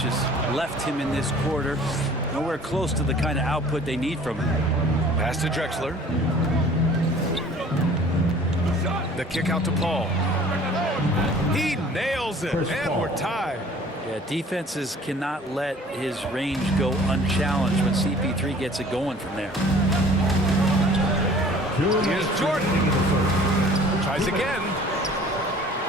coaches left him in this quarter. Nowhere close to the kind of output they need from him. Pass to Drexler. The kick out to Paul. He nails it, and we're tied. Yeah, defenses cannot let his range go unchallenged when CP3 gets it going from there. Here's Jordan. Tries again.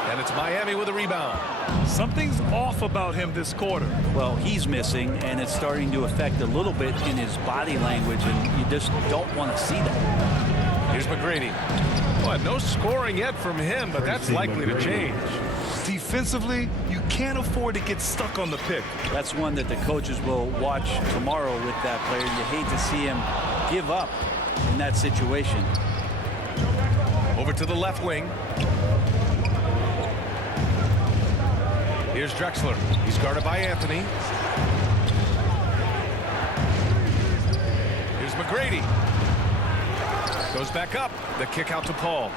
And it's Miami with a rebound. Something's off about him this quarter. Well, he's missing, and it's starting to affect a little bit in his body language, and you just don't want to see that. Here's McGrady. Well, no scoring yet from him, but that's likely to change. Defensively, you can't afford to get stuck on the pick. That's one that the coaches will watch tomorrow with that player. You hate to see him give up in that situation. Over to the left wing. Here's Drexler. He's guarded by Anthony. Here's McGrady. Goes back up. The kick out to Paul.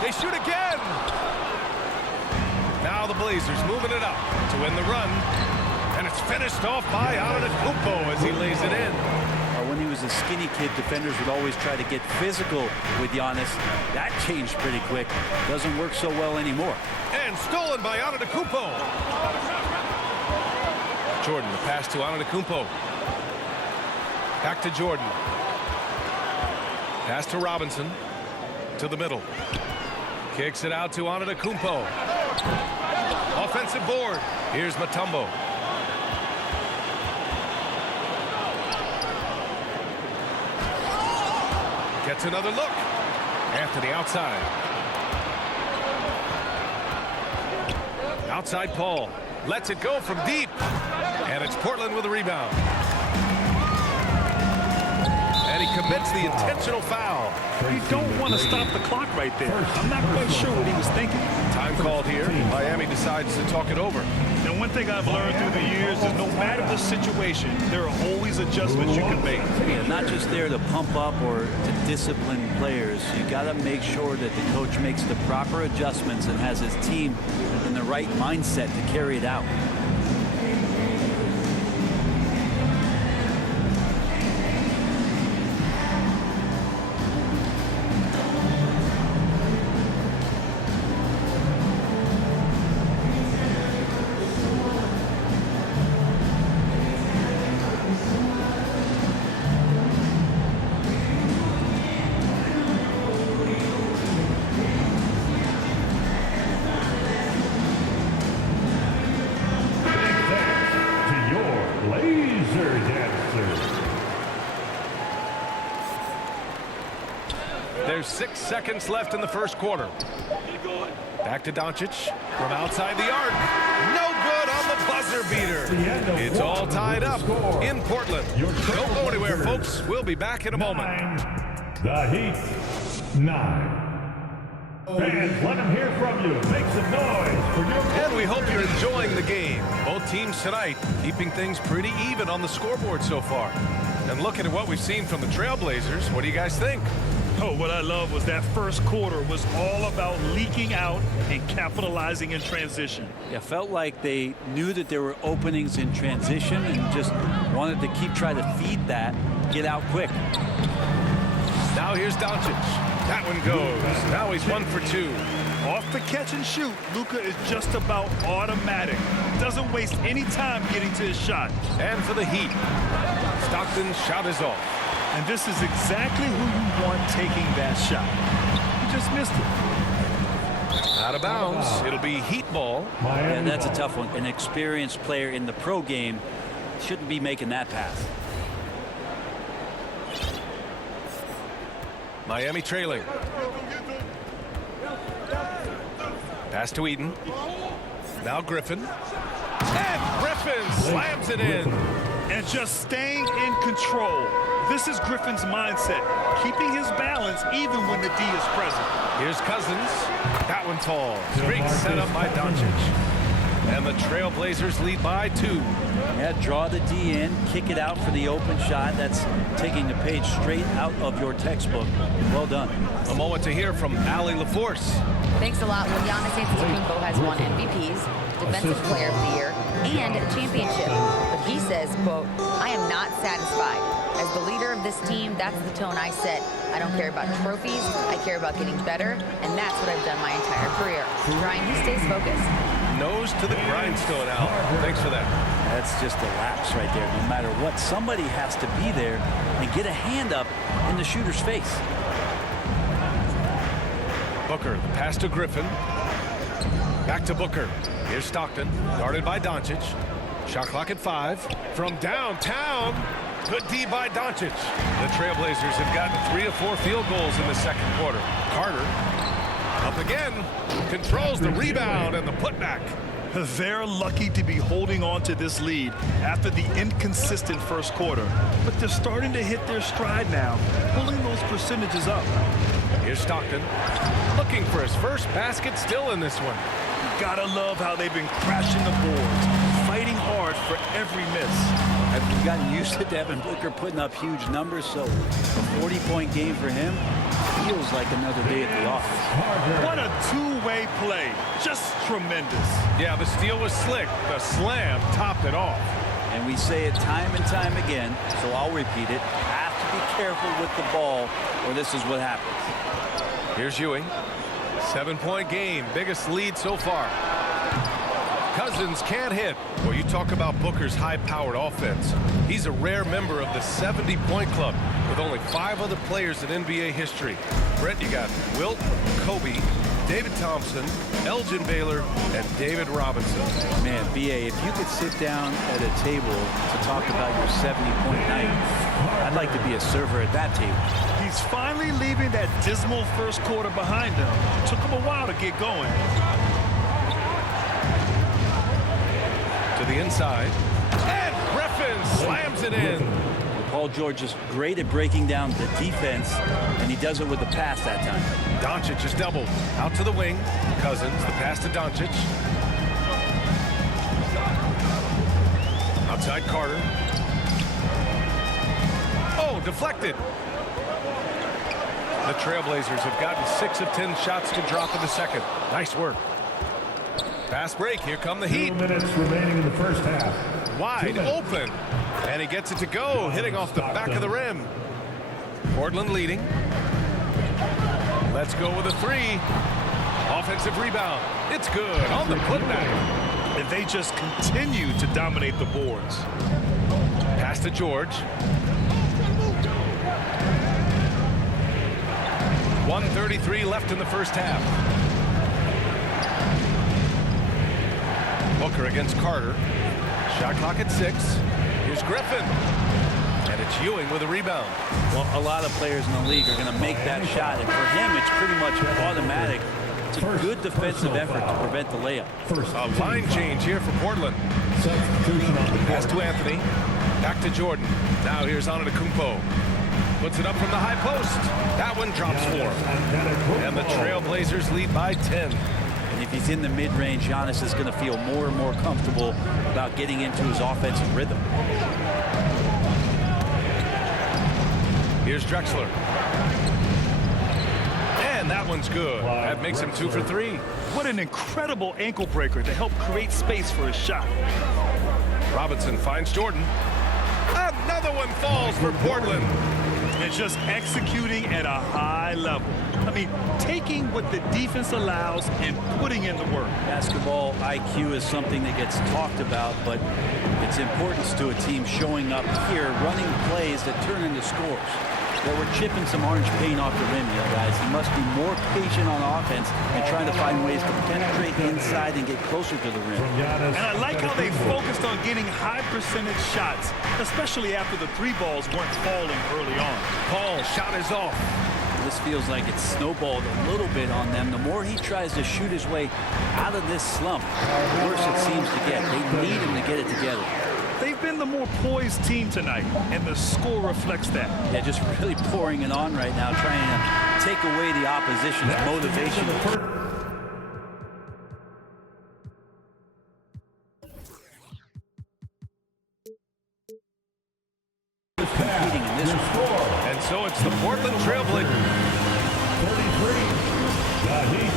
They shoot again. Now the Blazers moving it up to win the run. And it's finished off by Antetokounmpo as he lays it in. When he was a skinny kid, defenders would always try to get physical with Giannis. That changed pretty quick. Doesn't work so well anymore. And stolen by Antetokounmpo. Jordan, the pass to Antetokounmpo. Back to Jordan. Pass to Robinson. To the middle. Kicks it out to Antetokounmpo. Offensive board. Here's Mutombo. Gets another look. Anthony outside. Outside Paul. Lets it go from deep. And it's Portland with a rebound. And he commits the intentional foul. You don't want to stop the clock right there. I'm not quite sure what he was thinking. Time called here. Miami decides to talk it over. And one thing I've learned through the years is no matter the situation, there are always adjustments you can make. Yeah, not just there to pump up or to discipline players. You got to make sure that the coach makes the proper adjustments and has his team in the right mindset to carry it out. There's 6 seconds left in the first quarter. Back to Doncic from outside the arc. No good on the buzzer beater. It's all tied up in Portland. Don't go anywhere, folks. We'll be back in a moment. The Heat, 9. Fans, let them hear from you. Make some noise for your... And we hope you're enjoying the game. Both teams tonight keeping things pretty even on the scoreboard so far. And looking at what we've seen from the Trailblazers, what do you guys think? Oh, what I love was that first quarter was all about leaking out and capitalizing in transition. Yeah, felt like they knew that there were openings in transition and just wanted to keep trying to feed that, get out quick. Now here's Doncic. That one goes. Now he's 1 for 2. Off the catch and shoot, Luka is just about automatic. Doesn't waste any time getting to his shot. And for the Heat, Stockton's shot is off. And this is exactly who you want taking that shot. He just missed it. Out of bounds. It'll be Heat ball. And that's a tough one. An experienced player in the pro game shouldn't be making that pass. Miami trailing. Pass to Eaton. Now Griffin. And Griffin slams it in. And just staying in control. This is Griffin's mindset, keeping his balance even when the D is present. Here's Cousins. That one falls. Great setup by Doncic. And the Trailblazers lead by 2. Yeah, draw the D in, kick it out for the open shot. That's taking the page straight out of your textbook. Well done. A moment to hear from Allie LaForce. Thanks a lot. Well, Giannis Antetokounmpo has won MVPs, Defensive Player of the Year, and a championship. But he says, quote, "I am not satisfied. As the leader of this team, that's the tone I set. I don't care about trophies. I care about getting better, and that's what I've done my entire career." Ryan, he stays focused. Nose to the grindstone, Al. Thanks for that. That's just a lapse right there. No matter what, somebody has to be there and get a hand up in the shooter's face. Booker, the pass to Griffin. Back to Booker. Here's Stockton, guarded by Doncic. Shot clock at 5. From downtown, good D by Doncic. The Trailblazers have gotten 3 of 4 field goals in the second quarter. Carter, up again, controls the rebound and the putback. They're lucky to be holding on to this lead after the inconsistent first quarter. But they're starting to hit their stride now, pulling those percentages up. Here's Stockton, looking for his first basket, still in this one. Gotta love how they've been crashing the boards, fighting hard for every miss. I've gotten used to Devin Booker putting up huge numbers, so a 40-point game for him feels like another day at the office. What a two-way play. Just tremendous. Yeah, the steal was slick. The slam topped it off. And we say it time and time again, so I'll repeat it. Have to be careful with the ball, or this is what happens. Here's Ewing. 7-point game, biggest lead so far. Cousins can't hit. Well, you talk about Booker's high-powered offense. He's a rare member of the 70-point club with only 5 other players in NBA history. Brett, you got Wilt, Kobe, David Thompson, Elgin Baylor, and David Robinson. Man, B.A., if you could sit down at a table to talk about your 70-point night, I'd like to be a server at that table. He's finally leaving that dismal first quarter behind him. It took him a while to get going. To the inside, and Griffin slams it in. Paul George is great at breaking down the defense, and he does it with the pass that time. Doncic is doubled. Out to the wing. Cousins, the pass to Doncic. Outside Carter. Oh, deflected. The Trailblazers have gotten 6 of 10 shots to drop in the second. Nice work. Fast break. Here come the Heat. 2 minutes remaining in the first half. Wide open. And he gets it to go, hitting off the back of the rim. Portland leading. Let's go with a 3. Offensive rebound. It's good on the putback. And they just continue to dominate the boards. Pass to George. 1:33 left in the first half. Booker against Carter. Shot clock at 6. Here's Griffin. And it's Ewing with a rebound. Well, a lot of players in the league are going to make that shot, and for him, it's pretty much automatic. It's a good defensive effort to prevent the layup. A line change here for Portland. Substitution on the Pass to Anthony. Back to Jordan. Now here's Antetokounmpo. Puts it up from the high post. That one drops 4. And the Trailblazers lead by 10. And if he's in the mid-range, Giannis is going to feel more and more comfortable about getting into his offensive rhythm. Here's Drexler. And that one's good. That makes him 2 for 3. What an incredible ankle breaker to help create space for his shot. Robinson finds Jordan. Another one falls for Portland. And just executing at a high level. I mean, taking what the defense allows and putting in the work. Basketball IQ is something that gets talked about, but its importance to a team showing up here, running plays that turn into scores. Well, we're chipping some orange paint off the rim here, guys. He must be more patient on offense and trying to find ways to penetrate inside and get closer to the rim. And I like how they focused on getting high percentage shots, especially after the 3 balls weren't falling early on. Paul shot is off. This feels like it's snowballed a little bit on them. The more he tries to shoot his way out of this slump, the worse it seems to get. They need him to get it together. They've been the more poised team tonight, and the score reflects that. Yeah, just really pouring it on right now, trying to take away the opposition's motivation. Competing in this one. And so it's the Portland Trailblazers. 33. The Heat.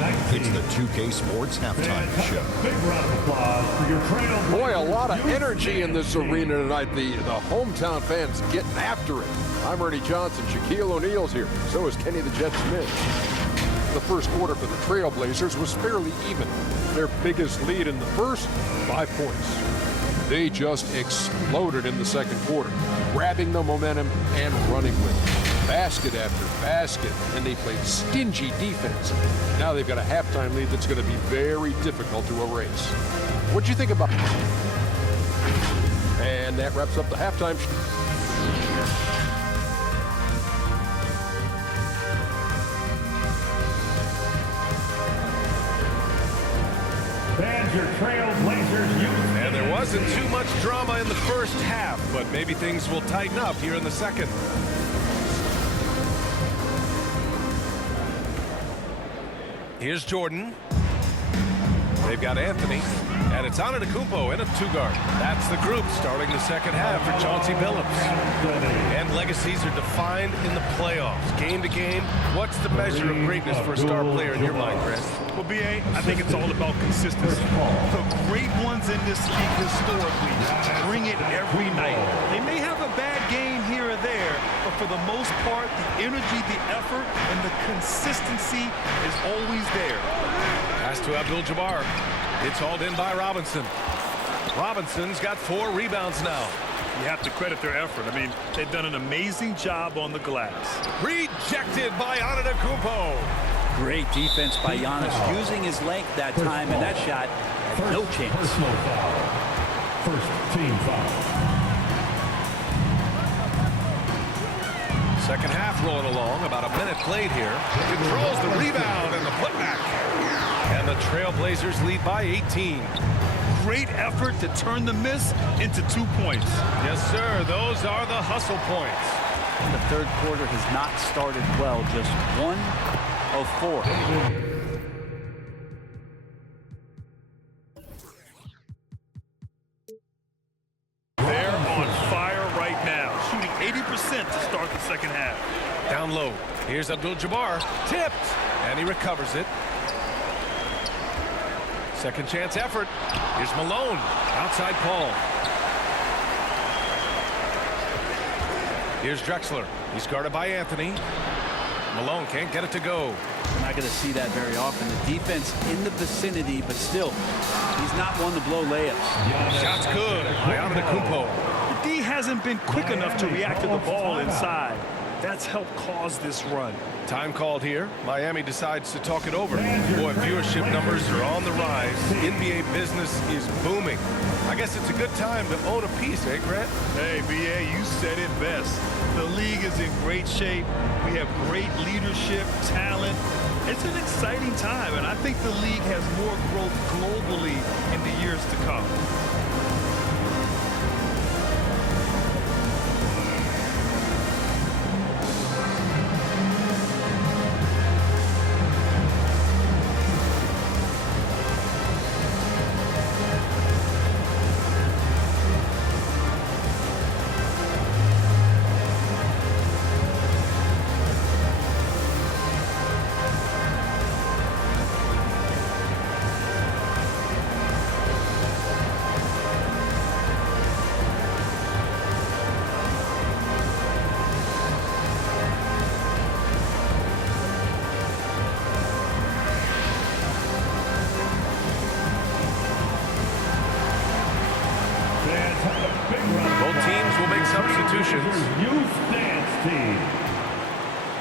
19. It's the 2K Sports Halftime Show. Big round of applause for your trail. Boy, a lot of energy in this arena tonight. The hometown fans getting after it. I'm Ernie Johnson. Shaquille O'Neal's here. So is Kenny the Jet Smith. The first quarter for the Trailblazers was fairly even. Their biggest lead in the first, 5 points. They just exploded in the second quarter, grabbing the momentum and running with it. Basket after basket, and they played stingy defense. Now they've got a halftime lead that's going to be very difficult to erase. What'd you think about it? And that wraps up the halftime show. Your Trailblazers youth. And there wasn't too much drama in the first half, but maybe things will tighten up here in the second. Here's Jordan. They've got Anthony, and it's Antetokounmpo in a two-guard. That's the group starting the second half for Chauncey Billups. And legacies are defined in the playoffs, game to game. What's the measure of greatness for a star player in your mind, Chris? Well, B.A., I think it's all about consistency. The great ones in this league historically bring it every night. They may have a bad game here or there, but for the most part, the energy, the effort, and the consistency is always there. Pass to Abdul-Jabbar. It's hauled in by Robinson. Robinson's got 4 rebounds now. You have to credit their effort. I mean, they've done an amazing job on the glass. Rejected by Antetokounmpo. Great defense by Giannis, using his length that time, and that shot had no chance. Personal foul. First team foul. Second half rolling along, about a minute played here. Controls the rebound and the putback. And the Trailblazers lead by 18. Great effort to turn the miss into 2 points. Yes, sir. Those are the hustle points. The third quarter has not started well, just 1 of 4. They're on fire right now, shooting 80% to start the second half. Down low. Here's Abdul-Jabbar. Tipped. And he recovers it. Second chance effort. Here's Malone. Outside Paul. Here's Drexler. He's guarded by Anthony. Malone can't get it to go. We're not going to see that very often. The defense in the vicinity, but still, he's not one to blow layups. Shots good by Antetokounmpo. The D hasn't been quick enough to react to the ball inside. That's helped cause this run. Time called here. Miami decides to talk it over. Boy, viewership numbers are on the rise. NBA business is booming. I guess it's a good time to own a piece, eh, Grant? Hey, B.A., you said it best. The league is in great shape. We have great leadership, talent. It's an exciting time, and I think the league has more growth globally in the years to come. Both teams will make substitutions. Youth dance team.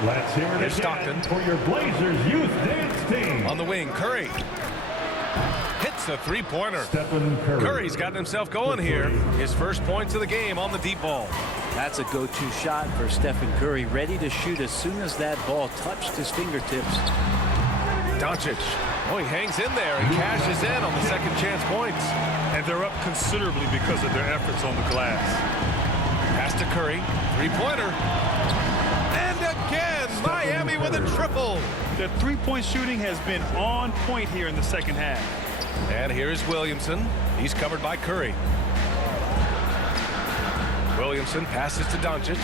Let's hear it Here's again Stockton. for your Blazers youth dance team. On the wing, Curry. Hits the three-pointer. Stephen Curry. Curry's gotten himself going here. His first points of the game on the deep ball. That's a go-to shot for Stephen Curry, ready to shoot as soon as that ball touched his fingertips. Doncic. Oh, he hangs in there and cashes in on the second chance points. And they're up considerably because of their efforts on the glass. Pass to Curry. Three-pointer. And again, Miami with a triple. Their three-point shooting has been on point here in the second half. And here's Williamson. He's covered by Curry. Williamson passes to Doncic.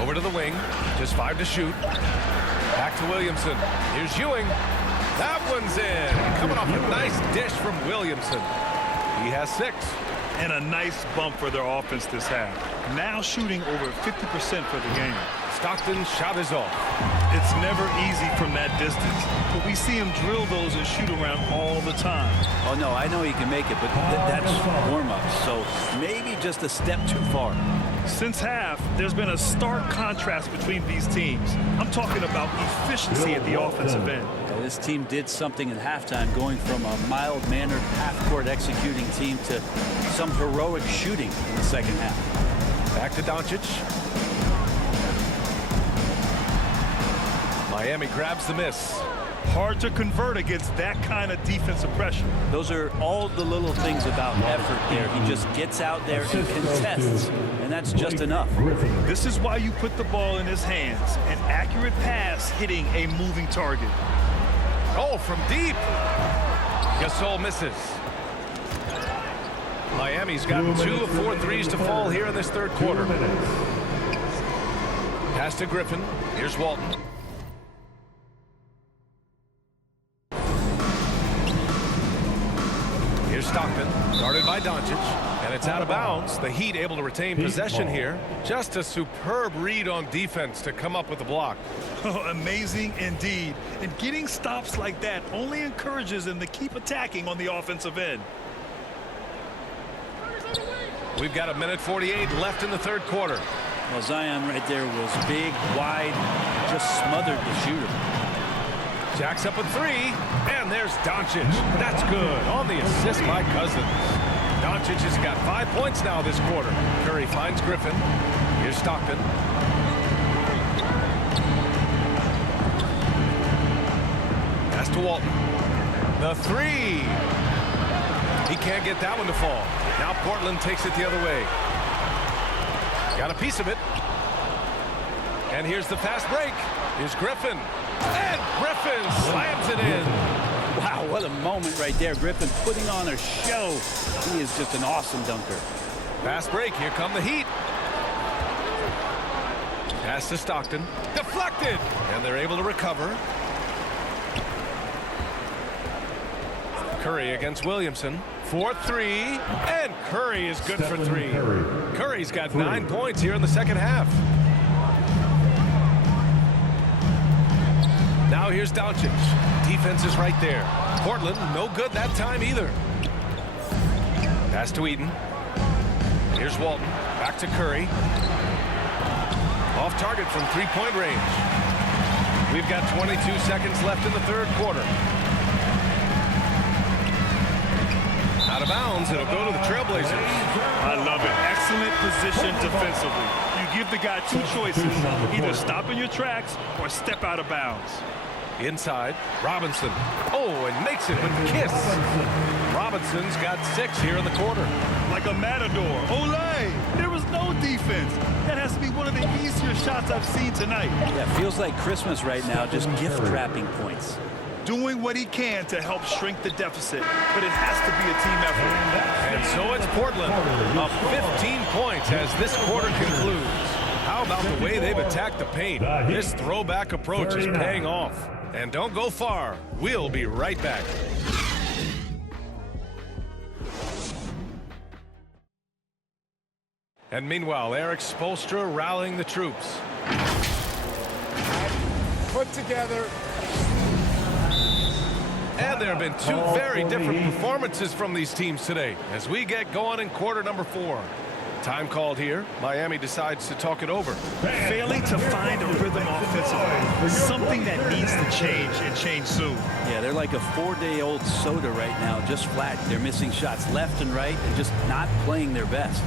Over to the wing. To Just 5 to shoot. Back to Williamson. Here's Ewing. That one's in. Coming off a nice dish from Williamson. He has 6. And a nice bump for their offense this half. Now shooting over 50% for the game. Stockton's shot is off. It's never easy from that distance, but we see him drill those and shoot around all the time. Oh, no, I know he can make it, but that's warm-up, so maybe just a step too far. Since half, there's been a stark contrast between these teams. I'm talking about efficiency at the offensive end. This team did something at halftime, going from a mild-mannered half-court executing team to some heroic shooting in the second half. Back to Doncic. Miami grabs the miss. Hard to convert against that kind of defensive pressure. Those are all the little things about effort there. He just gets out there and contests, and that's just enough. This is why you put the ball in his hands. An accurate pass hitting a moving target. Oh, from deep. Gasol misses. Miami's gotten 2 of 4 threes to fall here in this third quarter. Pass to Griffin. Here's Walton. Here's Stockton, guarded by Doncic, and it's out of bounds. The Heat able to retain possession here. Just a superb read on defense to come up with the block. Oh, amazing indeed. And getting stops like that only encourages them to keep attacking on the offensive end. We've got 1:48 left in the third quarter. Well, Zion right there was big, wide, just smothered the shooter. Jacks up a 3, and there's Doncic. That's good on the assist by Cousins. Doncic has got 5 points now this quarter. Curry finds Griffin. Here's Stockton. Pass to Walton. The 3. He can't get that one to fall. Now Portland takes it the other way. Got a piece of it. And here's the fast break. Here's Griffin. And Griffin slams it in. Wow, what a moment right there. Griffin putting on a show. He is just an awesome dunker. Fast break. Here come the Heat. Pass to Stockton. Deflected. And they're able to recover. Curry against Williamson. 4-3. And Curry is good for 3. Curry's got 9 points here in the second half. Now here's Doncic. Defense is right there. Portland, no good that time either. Pass to Eaton. Here's Walton. Back to Curry. Off target from three-point range. We've got 22 seconds left in the third quarter. Out of bounds, it'll go to the Trailblazers. I love it. Excellent position defensively. You give the guy 2 choices. Either stop in your tracks or step out of bounds. Inside, Robinson. Oh, and makes it with a kiss. Robinson's got 6 here in the quarter. Like a matador. Olay! There was no defense. That has to be one of the easier shots I've seen tonight. Yeah, feels like Christmas right now, just gift wrapping points. Doing what he can to help shrink the deficit, but it has to be a team effort. And so it's Portland, up 15 points as this quarter concludes. How about the way they've attacked the paint? This throwback approach is paying off. And don't go far. We'll be right back. And meanwhile, Eric Spoelstra rallying the troops. Put together. And there have been 2 very different performances from these teams today as we get going in quarter number 4. Time called here. Miami decides to talk it over. Failing to find a rhythm offensively. Something that needs to change and change soon. Yeah, they're like a 4-day-old soda right now, just flat. They're missing shots left and right and just not playing their best.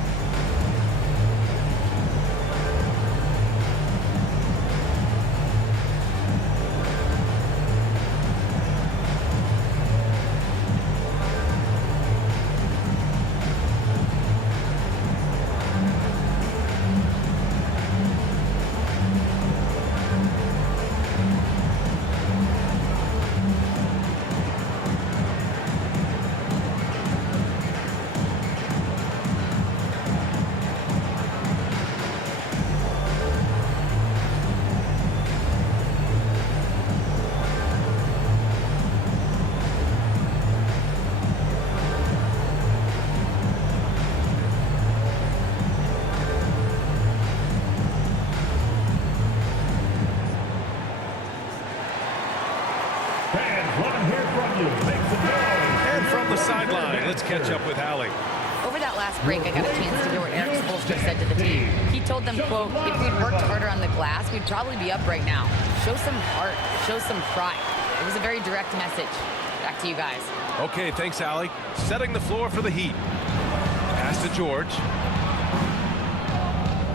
catch up with Allie. Over that last break, I got a chance to hear what Eric Spoelstra said to the team. He told them, quote, if we'd worked harder on the glass, we'd probably be up right now. Show some heart. Show some pride. It was a very direct message. Back to you guys. Okay, thanks, Allie. Setting the floor for the Heat. Pass to George.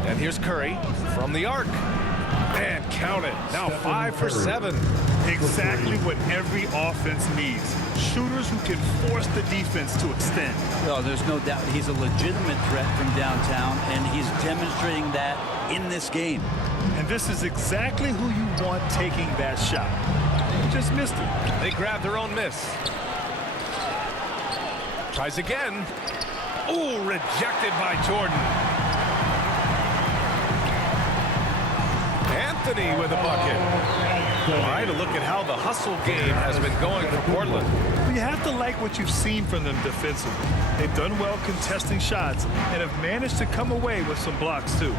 And here's Curry from the arc. And count it. Now 5 for 7. Exactly what every offense needs. Shooters who can force the defense to extend. Well, there's no doubt he's a legitimate threat from downtown, and he's demonstrating that in this game. And this is exactly who you want taking that shot. Just missed it. They grab their own miss. Tries again. Ooh, rejected by Jordan. Anthony with a bucket. All right, a look at how the hustle game has been going for Portland. You have to like what you've seen from them defensively. They've done well contesting shots and have managed to come away with some blocks, too.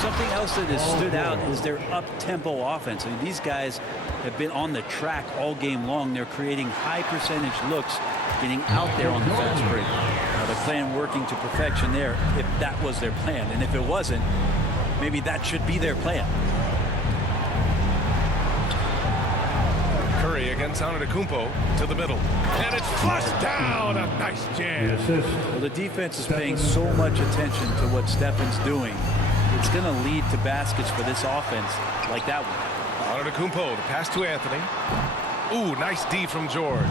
Something else that has stood out is their up-tempo offense. I mean, these guys have been on the track all game long. They're creating high-percentage looks, getting out there on the fast break. The plan working to perfection there, if that was their plan. And if it wasn't, maybe that should be their plan. Curry against Antetokounmpo to the middle. And it's flushed down. A nice jam. Well, the defense is paying so much attention to what Stefan's doing. It's going to lead to baskets for this offense like that one. Antetokounmpo, the pass to Anthony. Ooh, nice D from George.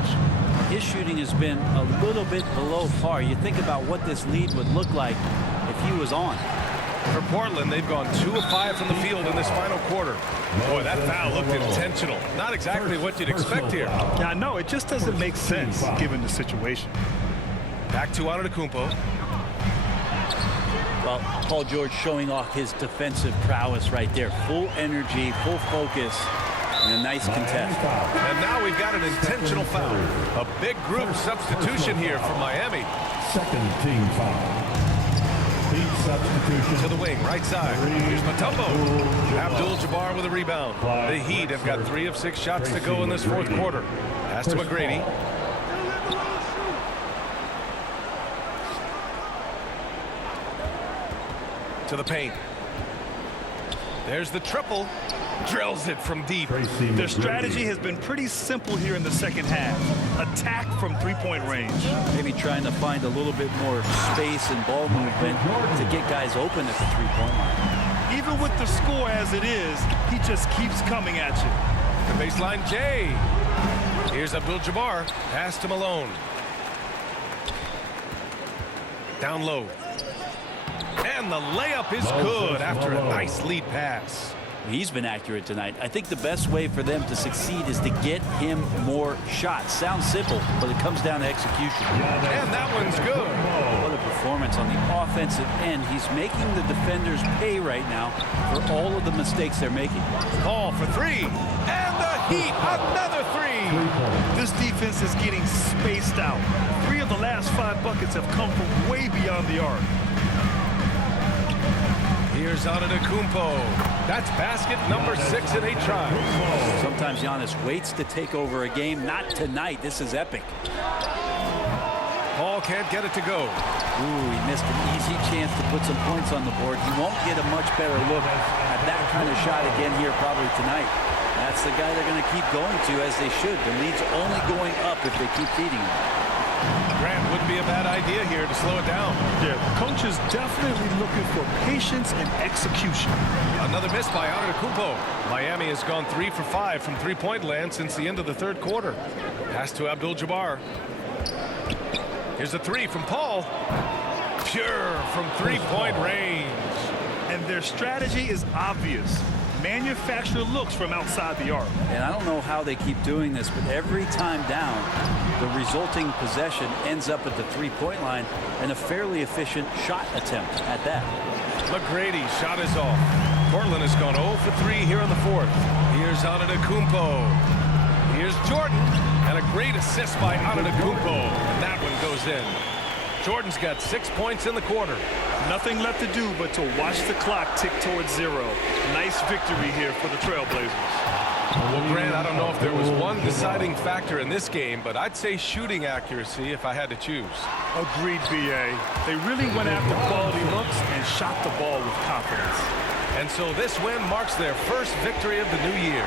His shooting has been a little bit below par. You think about what this lead would look like if he was on. For Portland, they've gone 2 of 5 from the field in this final quarter. Boy, that foul looked intentional. Not exactly what you'd expect here. Yeah, no, it just doesn't make sense given the situation. Back to Antetokounmpo. Well, Paul George showing off his defensive prowess right there. Full energy, full focus, and a nice contest. And now we've got an intentional foul. A big group substitution here for Miami. Second team foul. Team substitution. To the wing, right side. Here's Mutombo. Abdul-Jabbar with a rebound. The Heat have got 3 of 6 shots to go in this fourth quarter. Pass to McGrady. To the paint. There's the triple. Drills it from deep. Their strategy has been pretty simple here in the second half. Attack from three-point range. Maybe trying to find a little bit more space and ball movement to get guys open at the three-point line. Even with the score as it is, he just keeps coming at you. The baseline J. Here's Abdul-Jabbar. Pass to Malone. Down low. And the layup is good after a nice lead pass. He's been accurate tonight. I think the best way for them to succeed is to get him more shots. Sounds simple, but it comes down to execution. And that one's good. What a performance on the offensive end. He's making the defenders pay right now for all of the mistakes they're making. Paul for 3. And the Heat, another 3. This defense is getting spaced out. 3 of the last 5 buckets have come from way beyond the arc. Here's Antetokounmpo. That's basket number 6 in 8 tries. Sometimes Giannis waits to take over a game. Not tonight. This is epic. Paul can't get it to go. Ooh, he missed an easy chance to put some points on the board. He won't get a much better look at that kind of shot again here probably tonight. That's the guy they're going to keep going to, as they should. The lead's only going up if they keep feeding him. Grant, wouldn't be a bad idea here to slow it down. Yeah, the coach is definitely looking for patience and execution. Another miss by Antetokounmpo. Miami has gone 3 for 5 from three-point land since the end of the third quarter. Pass to Abdul-Jabbar. Here's a 3 from Paul. Pure from three-point range. And their strategy is obvious. Manufacture looks from outside the arc. And I don't know how they keep doing this, but every time down, the resulting possession ends up at the three-point line and a fairly efficient shot attempt at that. McGrady shot is off. Portland has gone 0 for 3 here in the fourth. Here's Antetokounmpo. Here's Jordan. And a great assist by Antetokounmpo. And that one goes in. Jordan's got 6 points in the quarter. Nothing left to do but to watch the clock tick towards 0. Nice victory here for the Trailblazers. Well, Grant, I don't know if there was one deciding factor in this game, but I'd say shooting accuracy if I had to choose. Agreed, B.A. They really went after quality looks and shot the ball with confidence. And so this win marks their first victory of the new year.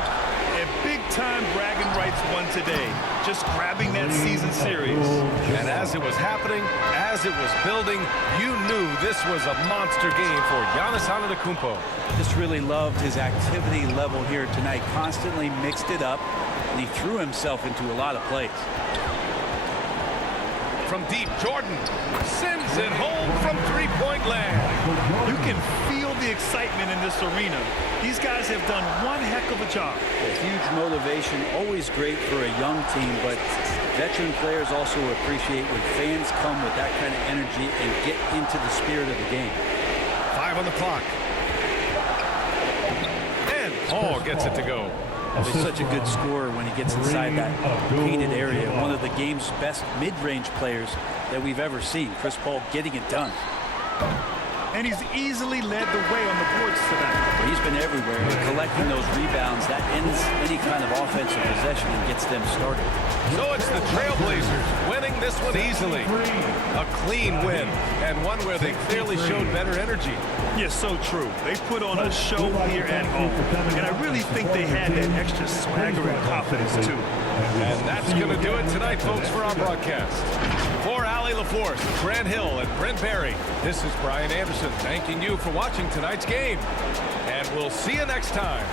And big-time bragging rights won today, just grabbing that season series. And as it was happening, as it was building, you knew this was a monster game for Giannis Antetokounmpo. Just really loved his activity level here tonight. Constantly mixed it up, and he threw himself into a lot of plays. From deep, Jordan sends it home from three-point land. You can feel the excitement in this arena. These guys have done one heck of a job. A huge motivation, always great for a young team, but veteran players also appreciate when fans come with that kind of energy and get into the spirit of the game. 5 on the clock. And Paul gets it to go. He's such a good scorer when he gets inside that painted area. One of the game's best mid-range players that we've ever seen. Chris Paul getting it done. And he's easily led the way on the boards tonight. He's been everywhere, collecting those rebounds. That ends any kind of offensive possession and gets them started. So it's the Trailblazers winning this one easily. A clean win, and one where they clearly showed better energy. Yes, so true. They put on a show here at home, and I really think they had that extra swagger and confidence, too. And that's going to do it tonight, folks, for our broadcast. For Allie LaForce, Grant Hill, and Brent Barry, this is Brian Anderson thanking you for watching tonight's game. And we'll see you next time.